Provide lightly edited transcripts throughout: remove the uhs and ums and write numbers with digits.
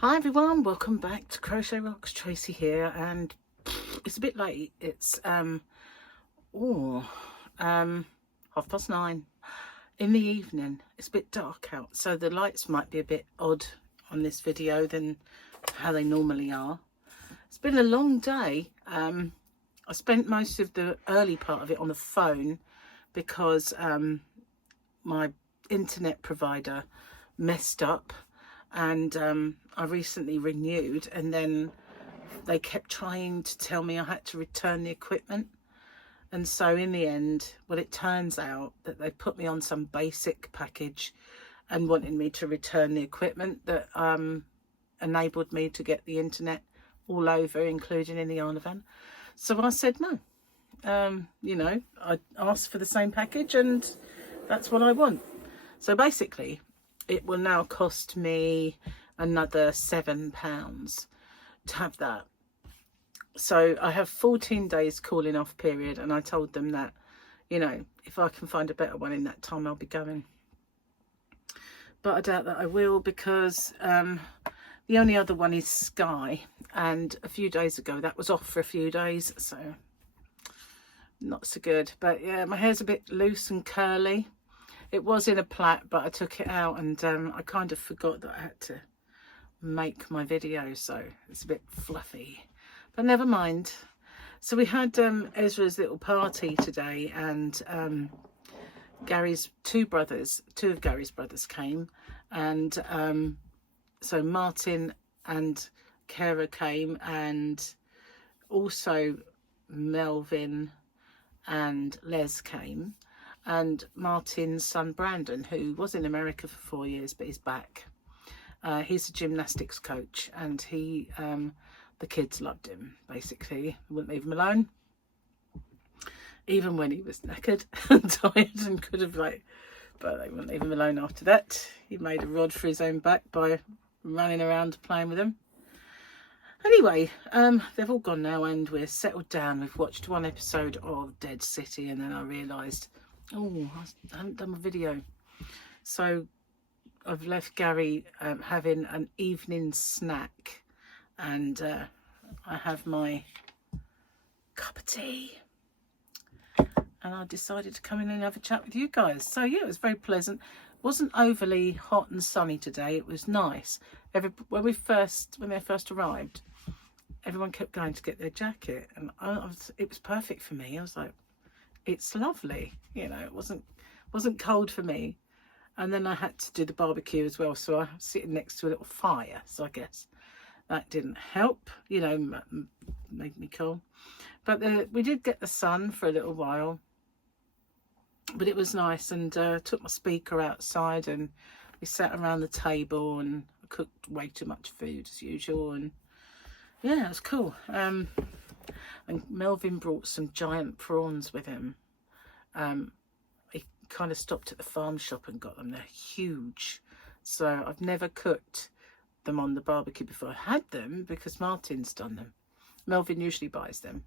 Hi everyone, welcome back to Crochet Rocks. Tracy here, and it's a bit late. It's 9:30 in the evening. It's a bit dark out, so the lights might be a bit odd on this video than how they normally are. It's been a long day. I spent most of the early part of it on the phone because my internet provider messed up, and I recently renewed, and then they kept trying to tell me I had to return the equipment. And so in the end, well, it turns out that they put me on some basic package and wanted me to return the equipment that enabled me to get the internet all over, including in the yarn van. So I said no. You know, I asked for the same package and that's what I want. So basically, it will now cost me another £7 to have that. So I have 14 days cooling off period, and I told them that, you know, if I can find a better one in that time, I'll be going. But I doubt that I will, because the only other one is Sky, and a few days ago that was off for a few days, so not so good. But yeah, my hair's a bit loose and curly. It was in a plait, but I took it out, and I kind of forgot that I had to make my video, so it's a bit fluffy. But never mind. So we had Ezra's little party today, and Gary's two of Gary's brothers came, and so Martin and Kara came, and also Melvin and Les came, and Martin's son Brandon, who was in America for 4 years but he's back. He's a gymnastics coach, and he the kids loved him, basically. Wouldn't leave him alone, even when he was knackered and tired and could have, like, but they wouldn't leave him alone after that. He made a rod for his own back by running around playing with him. Anyway, they've all gone now, and we're settled down. We've watched one episode of Dead City, and then I realised, oh, I haven't done my video. So I've left Gary having an evening snack, and I have my cup of tea, and I decided to come in and have a chat with you guys. So yeah, it was very pleasant. It wasn't overly hot and sunny today. It was nice. When they first arrived, everyone kept going to get their jacket, and it was perfect for me. I was like, it's lovely, you know. It wasn't cold for me. And then I had to do the barbecue as well, so I was sitting next to a little fire, so I guess that didn't help, you know, made me cool. But we did get the sun for a little while, but it was nice, and took my speaker outside, and we sat around the table, and I cooked way too much food as usual, and yeah, it was cool. And Melvin brought some giant prawns with him. He kind of stopped at the farm shop and got them. They're huge, so I've never cooked them on the barbecue before. I had them because Martin's done them. Melvin usually buys them,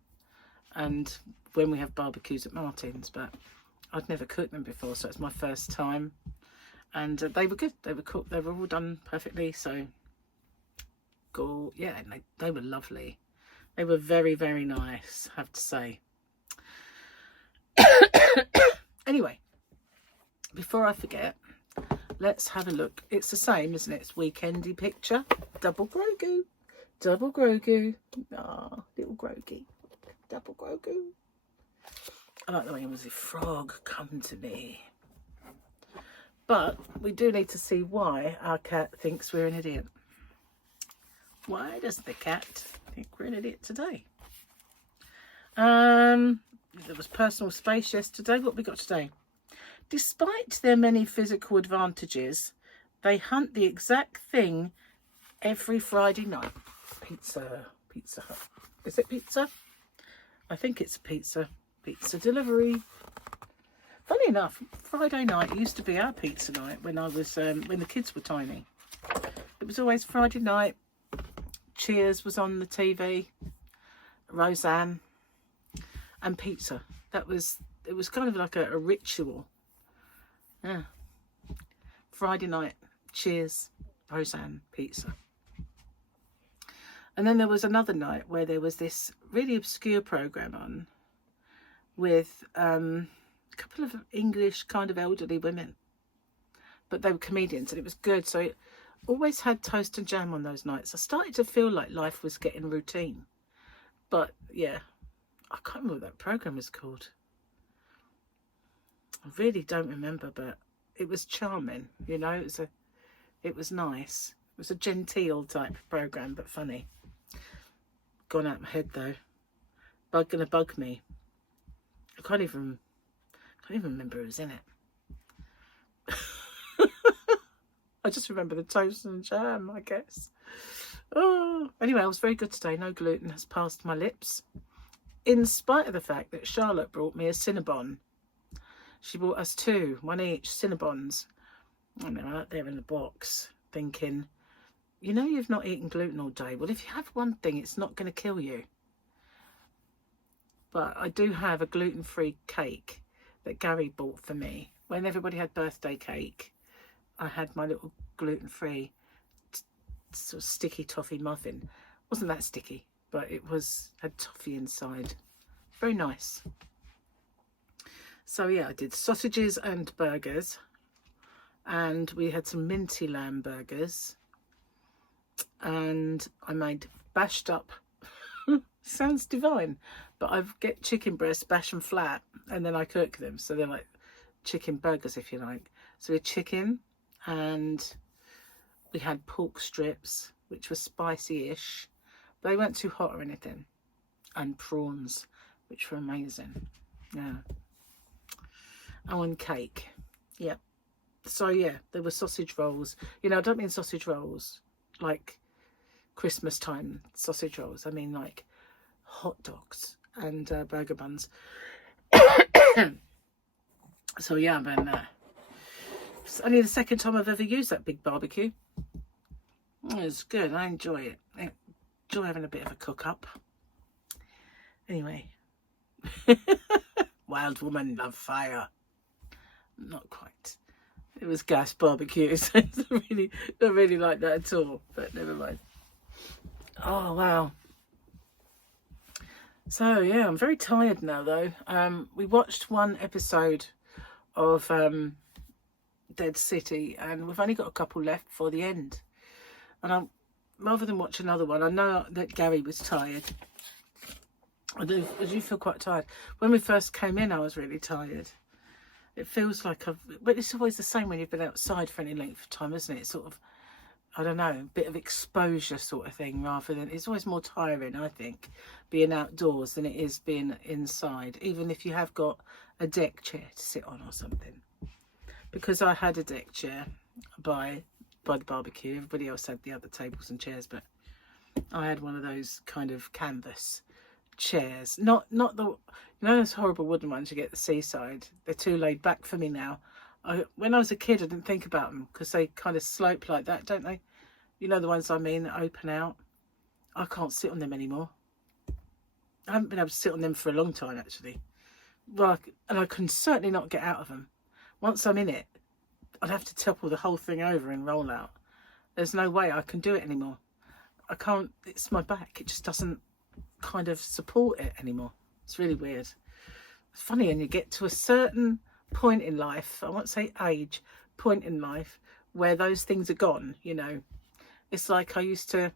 and when we have barbecues at Martin's, but I'd never cooked them before, so it's my first time. And they were good. They were cooked. They were all done perfectly. So cool. Yeah, and they were lovely. They were very, very nice, I have to say. Anyway, before I forget, let's have a look. It's the same, isn't it? It's weekendy picture. Double Grogu. Double Grogu. Ah, little Grogu. Double Grogu. I like the way it was a frog come to me. But we do need to see why our cat thinks we're an idiot. Why does the cat think we're an idiot today? There was personal space yesterday. What we got today? Despite their many physical advantages, they hunt the exact thing every Friday night. Pizza Hut. Is it pizza? I think it's pizza. Pizza delivery. Funny enough, Friday night used to be our pizza night when I was when the kids were tiny. It was always Friday night. Cheers was on the TV. Roseanne and pizza. It was kind of like a ritual. Yeah. Friday night, Cheers, Roseanne, pizza. And then there was another night where there was this really obscure program on with a couple of English kind of elderly women, but they were comedians, and it was good. So it always had toast and jam on those nights. I started to feel like life was getting routine. But yeah, I can't remember what that program was called. I really don't remember, but it was charming, you know. It was nice. It was a genteel type program, but funny. Gone out my head though. Gonna bug me. I can't even remember who was in it. I just remember the toast and jam, I guess. Oh, anyway, I was very good today. No gluten has passed my lips, in spite of the fact that Charlotte brought me a Cinnabon. She brought us two, one each, Cinnabons. And they're out there in the box, thinking, you know, you've not eaten gluten all day. Well, if you have one thing, it's not going to kill you. But I do have a gluten-free cake that Gary bought for me. When everybody had birthday cake, I had my little gluten-free sort of sticky toffee muffin. Wasn't that sticky, but it had toffee inside. Very nice. So yeah, I did sausages and burgers, and we had some minty lamb burgers, and I made bashed up sounds divine, but I get chicken breasts, bash them flat, and then I cook them, so they're like chicken burgers, if you like. So we had chicken, and we had pork strips, which were spicy-ish, but they weren't too hot or anything, and prawns, which were amazing. Yeah. Oh, and cake. Yep. So yeah, there were sausage rolls. You know, I don't mean sausage rolls like Christmas time sausage rolls. I mean like hot dogs and burger buns. So yeah, man, it's only the second time I've ever used that big barbecue. It's good. I enjoy it. I enjoy having a bit of a cook up. Anyway. Wild woman love fire. Not quite. It was gas barbecue, so I don't really like that at all, but never mind. Oh wow. So yeah, I'm very tired now though. We watched one episode of Dead City, and we've only got a couple left before the end. And rather than watch another one, I know that Gary was tired. I do feel quite tired. When we first came in, I was really tired. It feels like but it's always the same when you've been outside for any length of time, isn't it? It's sort of, I don't know, a bit of exposure sort of thing, rather than, it's always more tiring, I think, being outdoors than it is being inside, even if you have got a deck chair to sit on or something. Because I had a deck chair by the barbecue. Everybody else had the other tables and chairs, but I had one of those kind of canvas chairs, not the, you know, those horrible wooden ones you get at the seaside. They're too laid back for me now. When I was a kid, I didn't think about them because they kind of slope like that, don't they? You know the ones I mean, that open out. I can't sit on them anymore. I haven't been able to sit on them for a long time, actually. Well, and I can certainly not get out of them. Once I'm in it, I'd have to topple the whole thing over and roll out. There's no way I can do it anymore. I can't. It's my back. It just doesn't kind of support it anymore. It's really weird. It's funny, and you get to a certain point in life, I won't say age, point in life, where those things are gone, you know. It's like I used to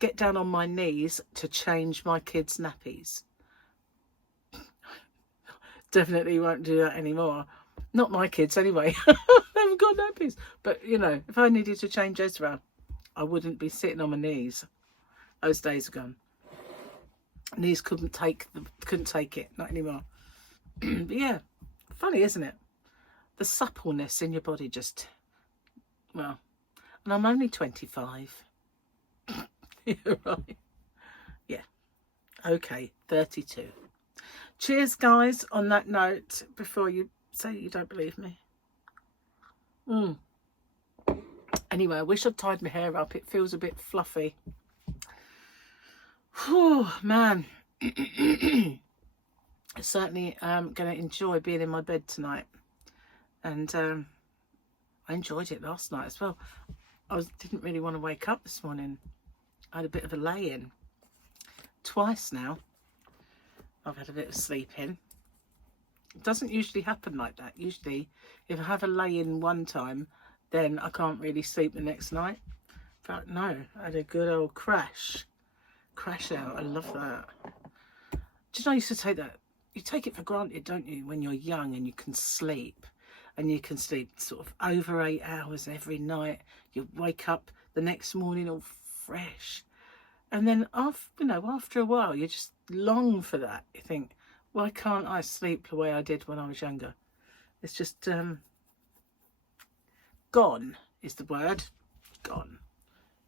get down on my knees to change my kids' nappies. Definitely won't do that anymore. Not my kids anyway. They haven't got nappies. But, you know, if I needed to change Ezra, I wouldn't be sitting on my knees. Those days are gone. Knees couldn't take it, not anymore. But yeah, funny, isn't it? The suppleness in your body just, well, and I'm only 25. Yeah, right. Yeah. Okay, 32. Cheers, guys, on that note, before you say you don't believe me. Anyway, I wish I'd tied my hair up. It feels a bit fluffy. Oh man. Certainly going to enjoy being in my bed tonight, and I enjoyed it last night as well. I didn't really want to wake up this morning. I had a bit of a lay-in. Twice now I've had a bit of sleep in. It doesn't usually happen like that. Usually if I have a lay-in one time, then I can't really sleep the next night. But no, I had a good old crash out. I love that. Do you know, I used to take that, you take it for granted, don't you, when you're young and you can sleep. And you can sleep sort of over 8 hours every night. You wake up the next morning all fresh. And then after a while, you just long for that. You think, why can't I sleep the way I did when I was younger? It's just gone is the word. Gone.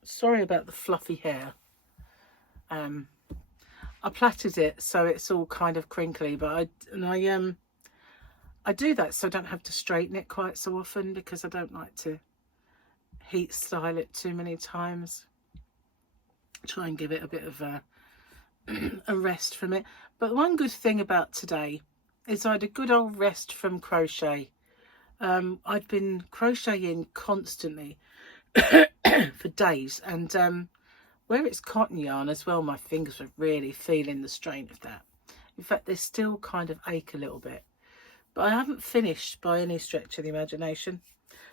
Sorry about the fluffy hair. I plaited it so it's all kind of crinkly, but I do that so I don't have to straighten it quite so often, because I don't like to heat style it too many times. Try and give it a bit of a rest from it. But one good thing about today is I had a good old rest from crochet. I'd been crocheting constantly for days, and where it's cotton yarn as well, my fingers were really feeling the strain of that. In fact, they still kind of ache a little bit. But I haven't finished by any stretch of the imagination.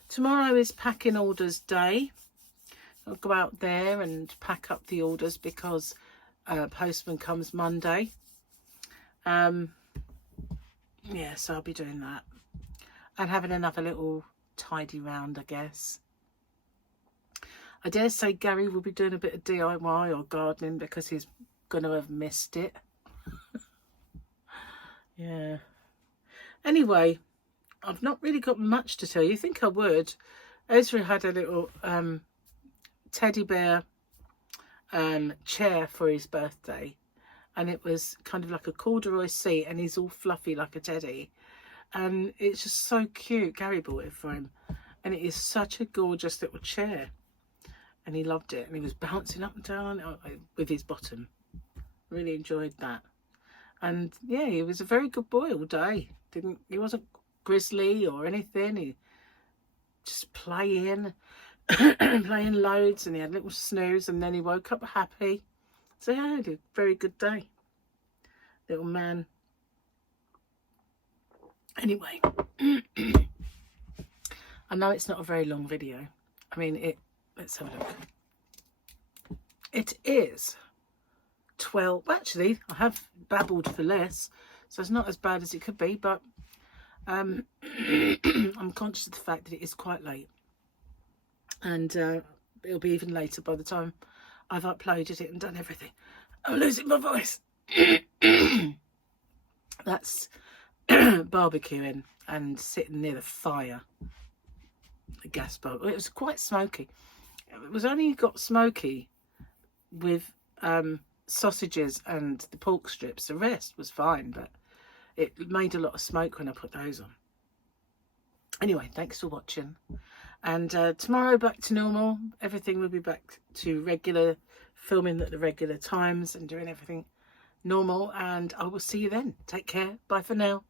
Tomorrow is packing orders day. I'll go out there and pack up the orders because postman comes Monday. Yeah, so I'll be doing that. And having another little tidy round, I guess. I dare say Gary will be doing a bit of DIY or gardening because he's going to have missed it. Yeah. Anyway, I've not really got much to tell you. I think I would. Ezra had a little teddy bear chair for his birthday, and it was kind of like a corduroy seat, and he's all fluffy like a teddy, and it's just so cute. Gary bought it for him, and it is such a gorgeous little chair, and he loved it, and he was bouncing up and down with his bottom. Really enjoyed that. And yeah, he was a very good boy all day. He wasn't grizzly or anything. He just playing loads, and he had a little snooze, and then he woke up happy. So yeah, he had a very good day, little man. Anyway, I know it's not a very long video. I mean, let's have a look. It is 12. Actually, I have babbled for less, so it's not as bad as it could be, but I'm conscious of the fact that it is quite late, and it'll be even later by the time I've uploaded it and done everything. I'm losing my voice. That's barbecuing and sitting near the fire, the gas barbecue. It was quite smoky. It was only got smoky with sausages and the pork strips. The rest was fine, but it made a lot of smoke when I put those on. Anyway, thanks for watching, and tomorrow back to normal. Everything will be back to regular, filming at the regular times and doing everything normal, and I will see you then. Take care. Bye for now.